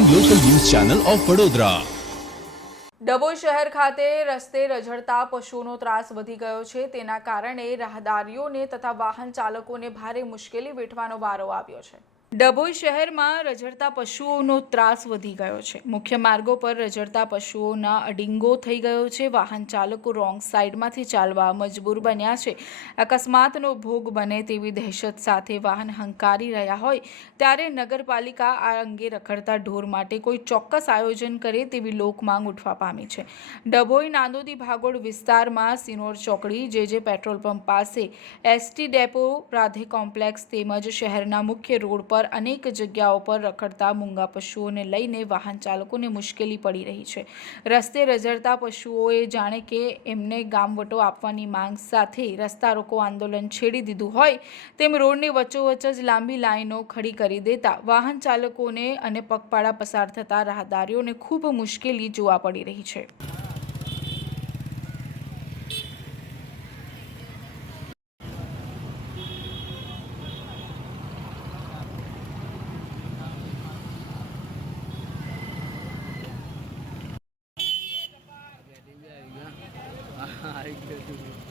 Channel of Vadodara Dabhoi શહેર ખાતે રસ્તે રઝળતા પશુઓનો ત્રાસ વધી ગયો છે. તેના કારણે રાહદારીઓને તથા વાહન ચાલકોને ભારે મુશ્કેલી વેઠવાનો વારો આવ્યો છે. ડભોઈ શહેરમાં રઝળતા પશુઓનો ત્રાસ વધી ગયો છે. મુખ્ય માર્ગો પર રઝળતા પશુઓના અડિંગો થઈ ગયો છે. વાહન ચાલકો રોંગ સાઈડમાંથી ચાલવા મજબૂર બન્યા છે. અકસ્માતનો ભોગ બને તેવી દહેશત સાથે વાહન હંકારી રહ્યા હોય ત્યારે નગરપાલિકા આ અંગે રખડતા ઢોર માટે કોઈ ચોક્કસ આયોજન કરે તેવી લોકમાંગ ઉઠવા પામી છે. ડભોઈ નાંદોદી ભાગોળ વિસ્તારમાં સિનોર ચોકડી, જે જે પેટ્રોલ પંપ પાસે એસટી ડેપો, રાધે કોમ્પ્લેક્સ તેમજ શહેરના મુખ્ય રોડ પર અનેક જગ્યાઓ પર રખડતા મૂંગા પશુઓને લઈને વાહન ચાલકોને મુશ્કેલી પડી રહી છે. રસ્તે રઝળતા પશુઓએ જાણે કે એમને ગામવટો આપવાની માંગ સાથે રસ્તા રોકો આંદોલન છેડી દીધું હોય તેમ રોડની વચ્ચોવચ્ચ જ લાંબી લાઈનો ખડી કરી દેતા વાહન ચાલકોને અને પગપાળા પસાર થતા રાહદારીઓને ખૂબ મુશ્કેલી જોવા પડી રહી છે. like this video.